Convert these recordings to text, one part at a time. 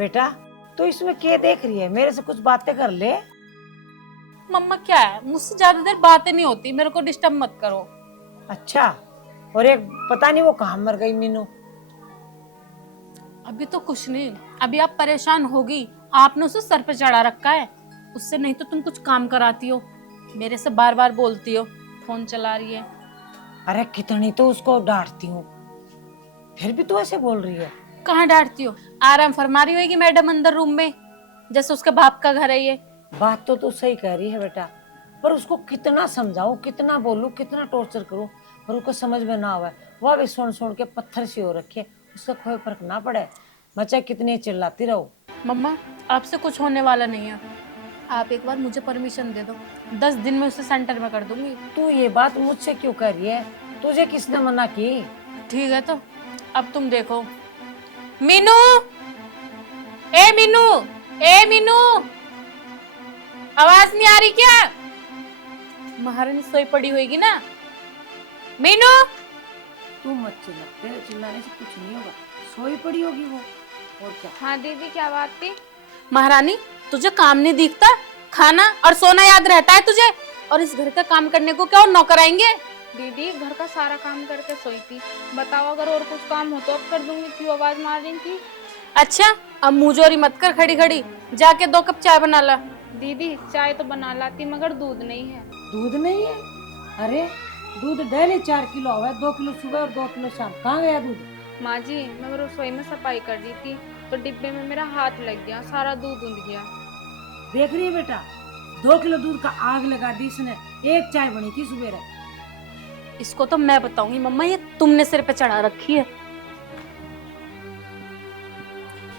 बेटा तो इसमें क्या देख रही है? मेरे से कुछ बातें कर ले। मम्मा क्या है, मुझसे ज्यादा देर बातें नहीं होती, मेरे को डिस्टर्ब मत करो। अच्छा, और एक पता नहीं वो कहाँ मर गई मीनू। अभी तो कुछ नहीं, अभी आप परेशान होगी, आपने उसे सर पे चढ़ा रखा है। उससे नहीं तो तुम कुछ काम कराती हो, मेरे से बार बार बोलती हो फोन चला रही है। अरे कितनी तो उसको डांटती हूँ, फिर भी तू ऐसे बोल रही है। कहाँ डांटती हो, आराम फरमा रही होगी मैडम अंदर रूम में, जैसे उसके बाप का घर है ये। बात तो तू सही कह रही है बेटा, पर उसको कितना समझाऊं, कितना बोलूं, कितना टॉर्चर करूं, पर उसको समझ में ना आवे। वह भी सुन सुन के पत्थर सी हो रखे, उसका कोई फर्क ना पड़े। मैं चाहे कितनी चिल्लाती रहूं। मम्मा आपसे कुछ होने वाला नहीं है, आप एक बार मुझे परमिशन दे दो, 10 दिन में उसे सेंटर में कर दूंगी। तू ये बात मुझसे क्यों कर रही है? तुझे किसने मना की? ठीक है तो अब तुम देखो। मीनू, ए मीनू, ए मीनू, आवाज नहीं आ रही क्या? महारानी सोई पड़ी होगी ना। मीनू, तू मत चिल्ला, तेरे चिल्लाने से कुछ नहीं होगा। सोई पड़ी होगी वो, और क्या। हाँ दीदी, क्या बात थी? महारानी तुझे काम नहीं दिखता, खाना और सोना याद रहता है तुझे, और इस घर का काम करने को क्या और नौकर आएंगे? दीदी घर का सारा काम करके सोई थी, बताओ अगर और कुछ काम हो तो अब कर दूंगी, क्यों आवाज मार रही थी? अच्छा अब मुंहजोरी मत कर खड़ी खड़ी, जाके 2 कप चाय बना ला। दीदी चाय तो बना लाती मगर दूध नहीं है। दूध नहीं है? अरे दूध डेली 4 किलो है, 2 किलो सुबह और 2 किलो शाम। कहाँ गया दूध? माँ जी मैं रसोई में सफाई कर रही थी तो डिब्बे में मेरा हाथ लग गया, सारा दूध उंध गया। देख रही है बेटा, 2 किलो दूध का आग लगा दी इसने। एक चाय बनी थी सुबह। इसको तो मैं बताऊंगी मम्मा, ये तुमने सिर पे चढ़ा रखी है।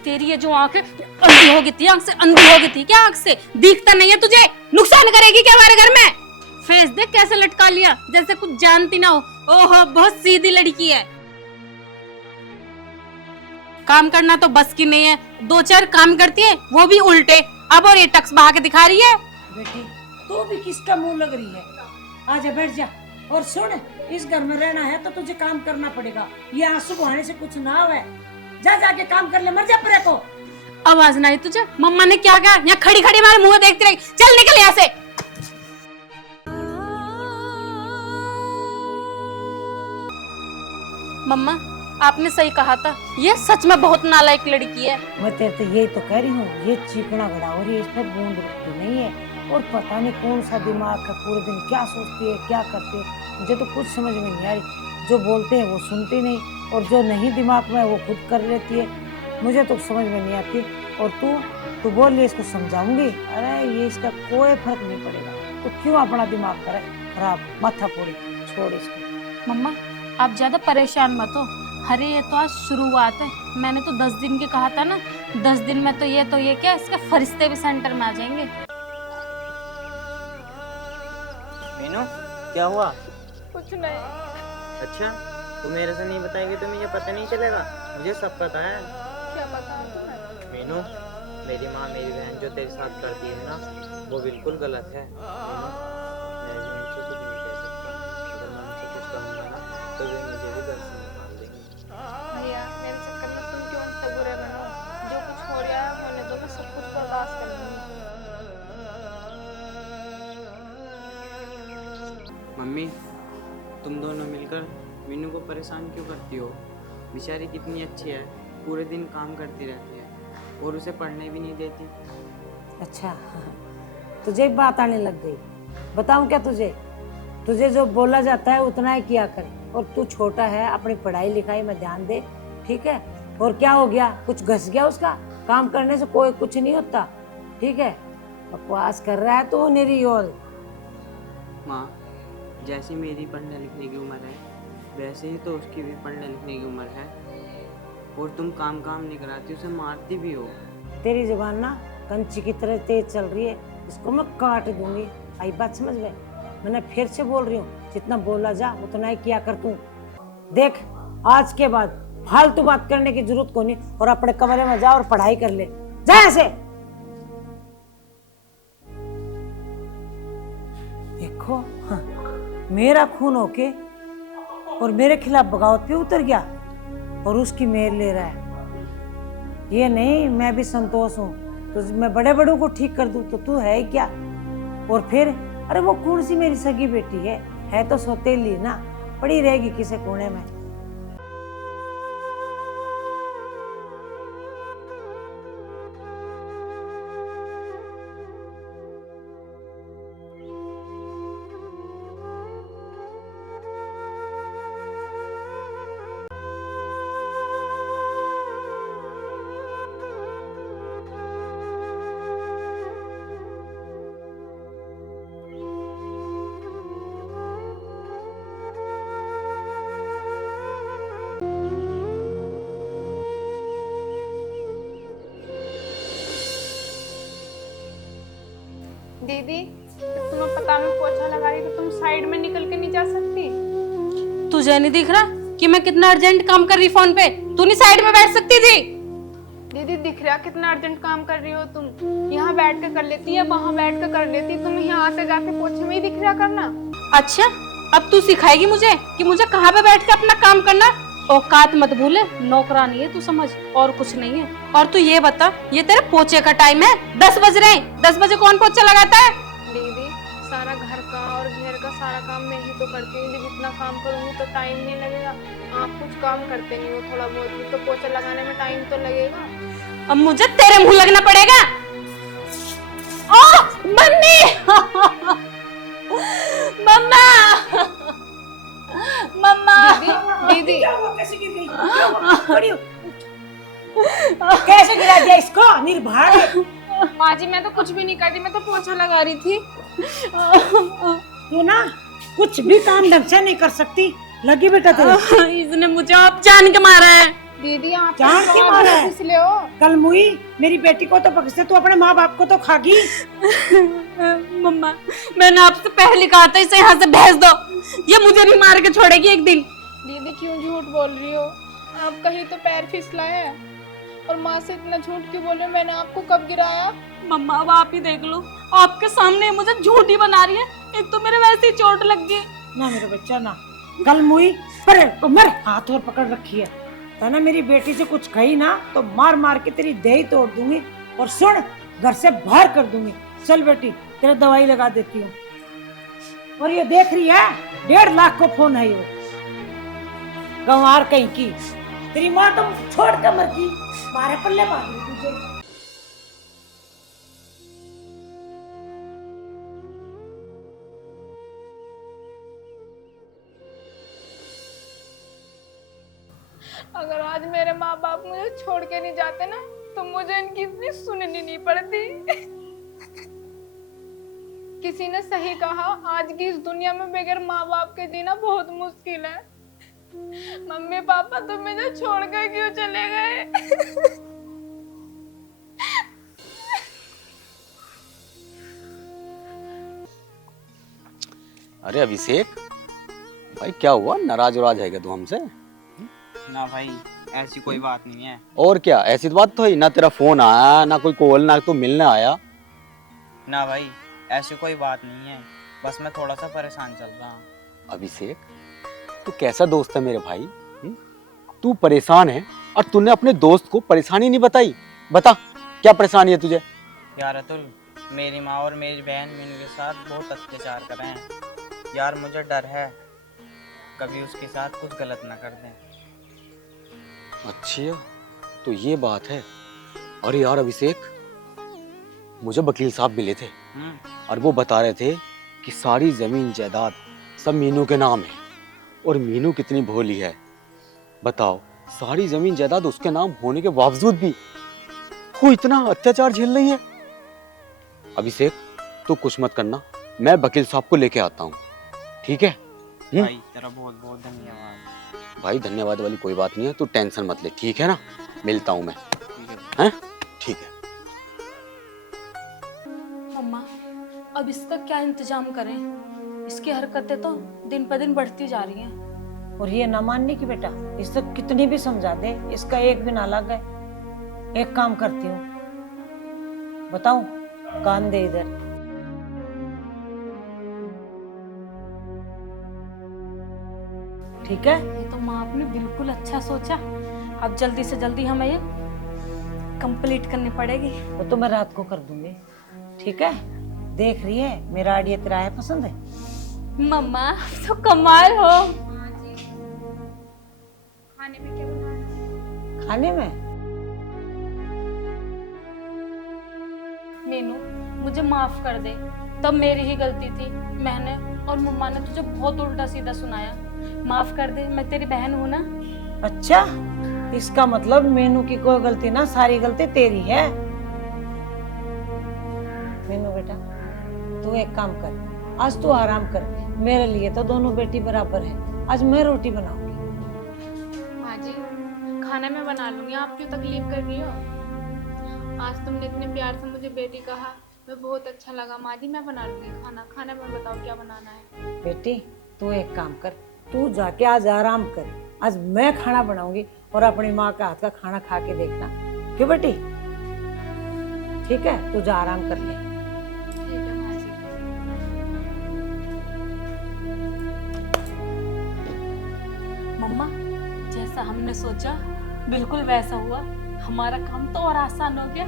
तेरी ये जो आंख है अंधी हो गई थी, आंख से अंधी हो गई थी क्या? आंख से दिखता नहीं है तुझे? नुकसान करेगी क्या हमारे घर में? फेस देख कैसे लटका लिया, जैसे कुछ जानती ना हो। ओहो बहुत सीधी लड़की है, काम करना तो बस की नहीं है, 2-4 काम करती है वो भी उल्टे। अब और ये टक्स बहा के दिखा रही है। बेटी तू भी किसका मुंह लग रही है? आजा बैठ जा। और सुन, इस घर में रहना है तो तुझे काम करना पड़ेगा। ये आंसू बहाने से कुछ ना हो। जा जाके काम कर ले, मर जा परे को। आवाज ना आई तुझे? मम्मा ने क्या कहा? यहाँ खड़ी खड़ी हमारे मुंह देखती रही, चल निकल यहाँ से। मम्मा आपने सही कहा था, ये सच में बहुत नालायक लड़की है। मैं तेरे तो यही तो कह रही हूँ, ये चिकना घड़ा हो रही है, इसमें बूंद रुकती नहीं है। और पता नहीं कौन सा दिमाग है, पूरे दिन क्या सोचती है, क्या करती है, मुझे तो कुछ समझ में नहीं आ रही। जो बोलते हैं वो सुनती नहीं, और जो नहीं दिमाग में वो खुद कर लेती है। मुझे तो समझ में नहीं आती। और तू बोल रही इसको समझाऊंगी? अरे ये इसका कोई फर्क नहीं पड़ेगा, तो क्यों अपना दिमाग करे खराब, माथा फोड़ी। छोड़ इसको। मम्मा आप ज्यादा परेशान मत हो, अरे ये तो आज शुरुआत है, मैंने तो 10 दिन के कहा था ना। 10 दिन में तो ये क्या, इसके फरिश्ते भी सेंटर में आ जाएंगे। मीनू क्या हुआ? कुछ नहीं। अच्छा तू मेरे से नहीं बताएगी तो मुझे पता नहीं चलेगा? मुझे सब पता है। क्या बताऊं तुम्हें? मीनू मेरी माँ मेरी बहन जो तेरे साथ करती है ना, वो बिल्कुल गलत है। मीनू मैं भी उनसे कुछ नहीं कह सकता, अगर मैं उनसे कुछ कहूँगा ना तो वे मुझे भी घर से निकाल देंगे। भैया मेरे चक्कर में तुम क्यों इतना बुरे बनो? जो कुछ हो रहा है होने दो, मैं सब कुछ बर्दाश्त कर लूंगी। मम्मी तुम दोनों मिलकर मीनू को परेशान क्यों करती हो? बेचारी कितनी अच्छी है, पूरे दिन काम करती रहती है और उसे पढ़ने भी नहीं देती। अच्छा तुझे बात आने लग गई। बताऊं क्या तुझे? तुझे जो बोला जाता है उतना ही किया कर, और तू छोटा है, अपनी पढ़ाई लिखाई में ध्यान दे, ठीक है? और क्या हो गया, कुछ घस गया उसका? काम करने से कोई कुछ नहीं होता, ठीक है? बकवास कर रहा है तू निरी। और माँ जैसी मेरी पढ़ने लिखने की उम्र है वैसे ही तो उसकी भी पढ़ने लिखने की उम्र है, और तुम काम नहीं कराती, उसे मारती भी हो। तेरी जुबान ना कंची की तरह तेज चल रही है, इसको मैं काट दूंगी। आई बात समझ में? मैंने फिर से बोल रही हूँ, जितना बोला जा उतना ही किया कर तू। देख आज के बाद फालतू बात करने की जरूरत को नहीं, और अपने कमरे में जा और पढ़ाई कर ले। जा ऐसे। देखो हाँ, मेरा खून होके और मेरे खिलाफ बगावत पे उतर गया, और उसकी मेर ले रहा है। ये नहीं मैं भी संतोष हूँ, तो मैं बड़े बड़ों को ठीक कर दूँ तो तू है ही क्या। और फिर अरे वो कौन सी मेरी सगी बेटी है तो सौतेली ना, पड़ी रहेगी किसी कोने में। दीदी तुम्हें पता मैं पोछा लगा रही तो तुम साइड में निकल के नहीं जा सकती? तुझे नहीं दिख रहा कि मैं कितना अर्जेंट काम कर रही फोन पे? तू नहीं साइड में बैठ सकती थी? दीदी दिख रहा कितना अर्जेंट काम कर रही हो तुम। यहाँ बैठ के कर लेती या वहाँ बैठ के कर लेती, तुम यहाँ आते जाते पोछे में ही दिख रहा करना। अच्छा, अब तू सिखाएगी मुझे कि मुझे कहाँ पे बैठ के अपना काम करना? औकात मत भूले, नौकरानी है तू समझ, और कुछ नहीं है। और तू ये बता, ये तेरे पोछे का टाइम है, 10 बज रहे हैं, 10 बजे कौन पोछा लगाता है? दीदी सारा घर का और घर का सारा काम मैं ही तो करती हूँ, जब इतना काम करूंगी तो टाइम नहीं लगेगा। आप कुछ काम करते नहीं हो, थोड़ा बहुत भी तो पोछा लगाने में टाइम तो लगेगा। अब मुझे तेरे मुंह लगना पड़ेगा। ओह मम्मी मम्मा मम्मा दीदी क्या हुआ, कैसे गिर गई, क्या हुआ, खड़ी हो। कैसे गिरा दिया इसको, निर्भर। माँ जी मैं तो कुछ भी नहीं कर रही, मैं तो पोछा लगा रही थी। तू ना कुछ भी काम ढंग से नहीं कर सकती, लगी बेटा तेरे। इसने मुझे आप जान के मारा है। दीदी आप जान के मारा है? इसलिए हो कल मुई मेरी बेटी को तो पकड़, तू अपने माँ बाप को तो खागी। मम्मा मैंने आपसे पहले कहा था इसे यहाँ से भेज दो, ये मुझे नहीं मार के छोड़ेगी एक दिन। दीदी क्यों झूठ बोल रही हो? आप कहीं तो पैर फिसला है, और माँ से इतना झूठ क्यों बोल रहे हो? मैंने आपको कब गिराया? मम्मा अब आप ही देख लो, आपके सामने मुझे झूठी बना रही है। एक तो मेरे वैसे ही चोट लग गई ना मेरे बच्चा ना, कल मुई पर मेरे हाथ और पकड़ रखी है ना, मेरी बेटी से कुछ कही ना तो मार मार के तेरी देही तोड़ दूंगी, और सुन घर से बाहर कर दूंगी। चल बेटी तेरे दवाई लगा देती हूँ। और ये देख रही है 1.5 लाख को फोन है, ये गंवार कहीं की, तेरी माँ तो छोड़ कर मर गई, मारे पल्ले मार दी तुझे। अगर आज मेरे माँ बाप मुझे छोड़ के नहीं जाते ना, तो मुझे इनकी इतनी सुननी नहीं पड़ती। किसी ने सही कहा, आज की इस दुनिया में बगैर माँ बाप के जीना बहुत मुश्किल है। मम्मी पापा तुम मुझे छोड़ कर क्यों चले गए? अरे अभिषेक भाई, क्या हुआ, नाराज वराज है क्या तू हमसे? ना भाई ऐसी कोई बात नहीं है। और क्या, ऐसी तो बात तो है ना, तेरा फोन आया ना, कोई कॉल ना, तू मिलने आया। ना भाई ऐसी कोई बात नहीं है, बस मैं थोड़ा सा परेशान चल रहा हूँ। अभिषेक तू कैसा दोस्त है मेरे भाई? तू परेशान है और तूने अपने दोस्त को परेशानी नहीं बताई। बता क्या परेशानी है तुझे? यार अतुल, मेरी माँ और मेरी बहन मेरे साथ बहुत अत्याचार कर रहे हैं। यार मुझे डर है कभी उसके साथ कुछ गलत ना कर दें। अच्छा तो ये बात है। अरे यार अभिषेक, मुझे वकील साहब मिले थे और वो बता रहे थे कि सारी जमीन जायदाद सब मीनू के नाम है, और मीनू कितनी भोली है बताओ, सारी जमीन जायदाद उसके नाम होने के बावजूद भी वो इतना अत्याचार झेल रही है। अभिषेक तू कुछ मत करना, मैं वकील साहब को लेके आता हूँ, ठीक है? भाई तेरा बहुत बहुत धन्यवाद। भाई धन्यवाद वाली कोई बात नहीं है, तू टेंशन मत ले, ठीक है ना? मिलता हूँ मैं, ठीक है हैं? ठीक है। मम्मा अब इसका क्या इंतजाम करें? इसकी हरकतें तो दिन पर दिन बढ़ती जा रही हैं। और ये ना मानने की बेटा, इससे कितनी भी समझा दे, इसका एक भी ना लग है। एक काम करती हूँ, बताऊं, कान दे इधर। ठीक है? ये तो माँ आपने बिल्कुल अच्छा सोचा। अब जल्दी से जल्दी हमें ये कंप्लीट करनी पड़ेगी। वो तो मैं रात को कर दूंगी, ठीक है? देख रही है मेरा आइडिया तेरा है पसंद है? मम्मा तो कमाल हो। खाने में क्या बनाना? खाने में मीनू मुझे माफ कर दे, तब मेरी ही गलती थी। मैंने और मम्मा ने तुझे बहुत उल्टा सीधा सुनाया। माफ कर दे, मैं तेरी बहन हूं ना। अच्छा, इसका मतलब मीनू की कोई गलती ना, सारी गलती तेरी है। मीनू बेटा तू एक काम कर, आज तू आराम कर। मेरे लिए तो दोनों बेटी बराबर है। आज मैं रोटी बनाऊंगी। माँ जी खाना मैं बना लूंगी, आप क्यों तकलीफ कर रही हो? आज तुमने इतने प्यार से मुझे बेटी कहा, मैं बहुत अच्छा लगा। माँ जी मैं बना लूंगी खाना। खाने में बताओ क्या बनाना है? बेटी तू एक काम कर, तू जाके आज आराम कर। आज मैं खाना बनाऊंगी और अपनी माँ का हाथ का खाना खा के देखना, क्यों बेटी? ठीक है, तू जा आराम कर ले। ठीक है माँ जी। मम्मा जैसा हमने सोचा बिल्कुल वैसा हुआ। हमारा काम तो और आसान हो गया।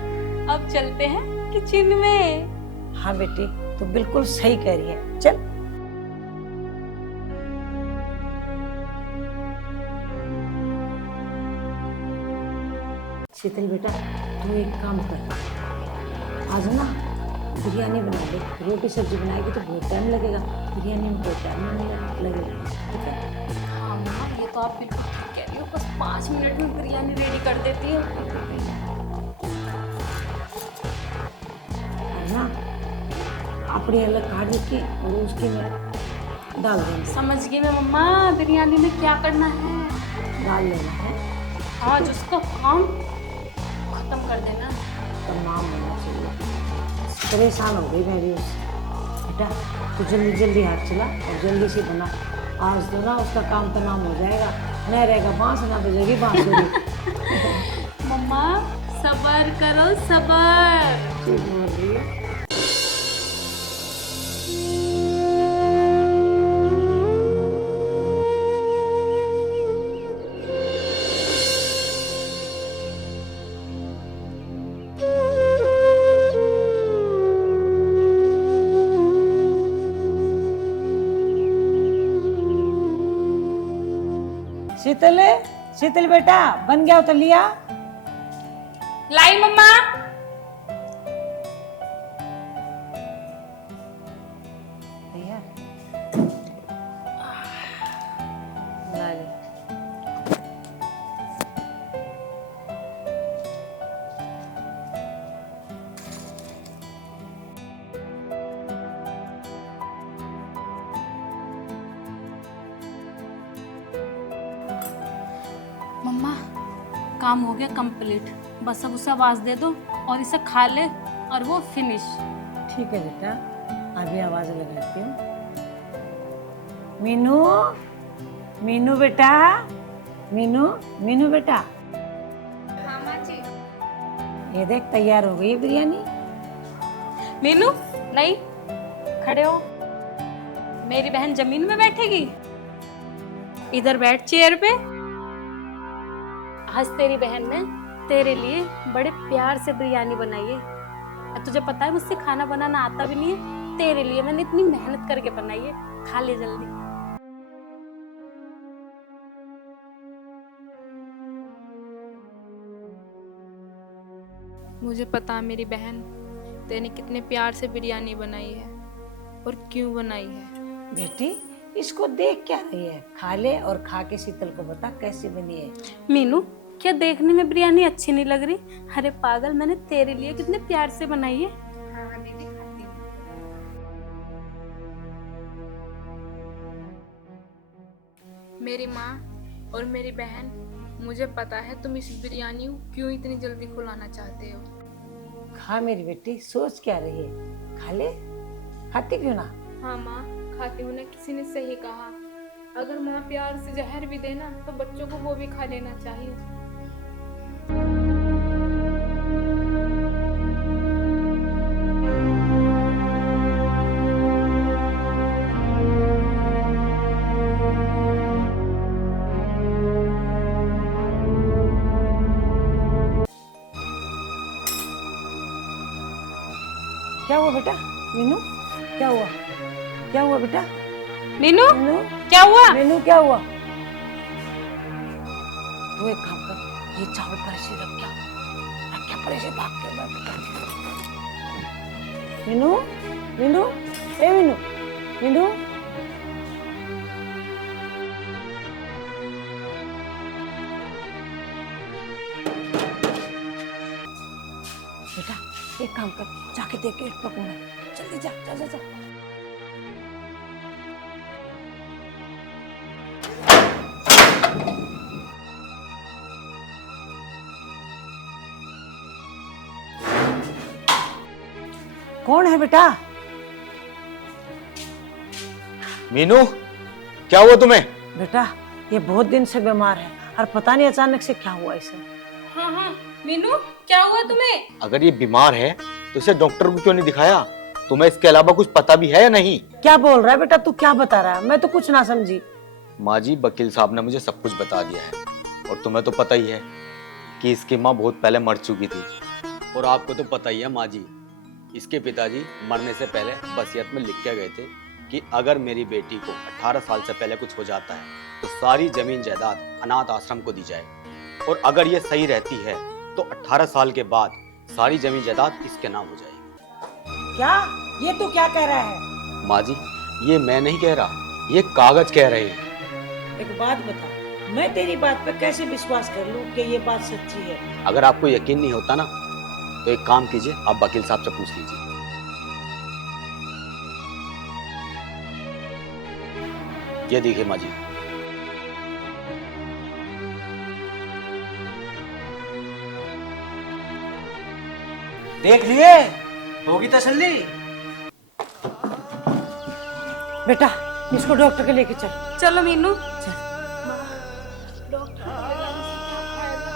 अब चलते हैं किचन में। हाँ बेटी तू बिल्कुल सही कह रही है, चल। शीतल बेटा तू एक काम कर, आज ना बिरयानी बना ले। रोटी सब्जी बनाएगी तो बहुत टाइम लगेगा, बिरयानी में बहुत टाइम नहीं लगेगा, ठीक है? हाँ मम्मा ये तो आप बिल्कुल ठीक कह रही हो। बस 5 मिनट में बिरयानी रेडी कर देती हूँ। और ना अपनी अलग काट देती और उसकी में डाल देंगे। समझ गई मैं मम्मा, बिरयानी में क्या करना है। डाल लेना है, आज उसका काम खत्म कर देना। तमाम होना चाहिए। परेशान हो गई मैं भी उससे। बेटा तू जल्दी जल्दी हाथ चला और जल्दी से बना। आज तो ना उसका काम तमाम हो जाएगा, न रहेगा बांस ना बजेगी बांसुरी। मम्मा सबर करो सबर। ठीक बोल रही है। शीतल, शीतल बेटा बन गया तो लिया। लाई मम्मा। भैया ला ले। मम्मा काम हो गया कंप्लीट। बस अब उसे आवाज दे दो और इसे खा ले और वो फिनिश। ठीक है बेटा, अभी आवाज लगाती हूँ। मीनू, मीनू बेटा, मीनू, मीनू बेटा। हाँ माँ जी। ये देख तैयार हो गई है बिरयानी। मीनू नहीं, खड़े हो। मेरी बहन जमीन में बैठेगी, इधर बैठ चेयर पे। आज तेरी बहन ने तेरे लिए बड़े प्यार से बिरयानी बनाई है। और तुझे पता है मुझसे खाना बनाना आता भी नहीं है, तेरे लिए मैंने इतनी मेहनत करके बनाई है। खा ले जल्दी। मुझे पता मेरी बहन तेने कितने प्यार से बिरयानी बनाई है और क्यों बनाई है। बेटी इसको देख क्या रही है? खा ले और खा के शीतल को बता कैसी बनी है। मीनू क्या देखने में बिरयानी अच्छी नहीं लग रही? अरे पागल, मैंने तेरे लिए कितने प्यार से बनाई है। हाँ दीदी खाती हूँ। मेरी माँ और मेरी बहन, मुझे पता है तुम इस बिरयानी को क्यों इतनी जल्दी खुलाना चाहते हो। खा मेरी बेटी, सोच क्या रही है? खा ले, खाती क्यों ना? हाँ माँ खाती हूँ ना, किसी ने सही कहा। अगर माँ प्यार से जहर भी देना तो बच्चों को वो भी खा लेना चाहिए। क्या हुआ बेटा? मीनू क्या हुआ? क्या हुआ बेटा? मीनू मीनू क्या हुआ? मीनू क्या हुआ? तू एक काम कर, ये चावल पर ऐसे रख क्या पर ऐसे भाग के बेटा। मीनू मीनू ए मीनू मीनू बेटा एक काम कर, जाके देख गेट पर कौन है, जल्दी जा जा जा, जा। कौन है बेटा? मीनू क्या हुआ तुम्हें? बेटा ये बहुत दिन से बीमार है और पता नहीं अचानक से क्या हुआ इसे। हाँ हाँ मीनू क्या हुआ तुम्हें? अगर ये बीमार है तो इसे डॉक्टर को क्यों नहीं दिखाया? तुम्हें इसके अलावा कुछ पता भी है या नहीं? क्या बोल रहा है बेटा, तू क्या बता रहा है? मैं तो कुछ ना समझी। माँ जी, वकील साहब ने मुझे सब कुछ बता दिया है और तुम्हें तो पता ही है कि इसकी माँ बहुत पहले मर चुकी थी। और आपको तो पता ही है माँ जी, इसके पिताजी मरने से पहले वसीयत में लिख के गए थे कि अगर मेरी बेटी को 18 साल से पहले कुछ हो जाता है तो सारी जमीन जायदाद अनाथ आश्रम को दी जाए, और अगर ये सही रहती है तो 18 साल के बाद सारी जमीन जायदाद इसके नाम हो जाएगी। क्या? ये तू क्या कह रहा है? माँ जी, ये मैं नहीं कह रहा, ये कागज कह रहे हैं। एक बात बता, मैं तेरी बात पे कैसे विश्वास कर लूं कि ये बात सच्ची है? अगर आपको यकीन नहीं होता ना तो एक काम कीजिए, आप वकील साहब से पूछ लीजिए। ये देखिए माँ जी, देख लिए, होगी तसल्ली। बेटा इसको डॉक्टर के लेके चल। चलो मीनू। डॉक्टर को ले जाने से क्या फायदा?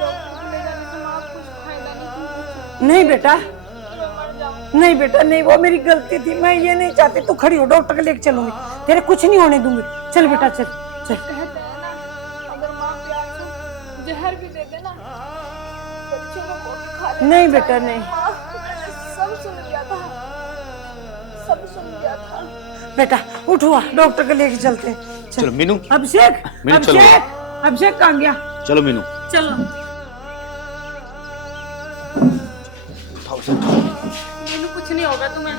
डॉक्टर को ले जाने से माँ कुछ फायदा नहीं। नहीं बेटा, मैं मर जाऊँ। नहीं बेटा नहीं, वो मेरी गलती थी, मैं ये नहीं चाहती। तू खड़ी हो, डॉक्टर के लेके चलूंगी, तेरे कुछ नहीं होने दूंगी। चल बेटा चल चल। कहते हैं ना, अगर माँ प्यार से जहर भी दे दे ना, बच्चे को बहुत खा लेना नहीं बेटा, चाहिए। नहीं। माँ, मैंने सब सुन लिया था, सब सुन लिया था। बेटा उठ, हुआ डॉक्टर के लेके चलते हैं। चलो मीनू। अभिषेक मीनू, चलो। अभिषेक अभिषेक कहाँ गया? चलो मीनू। चलो उठाओ उसे। मीनू कुछ नहीं होगा तुम्हें।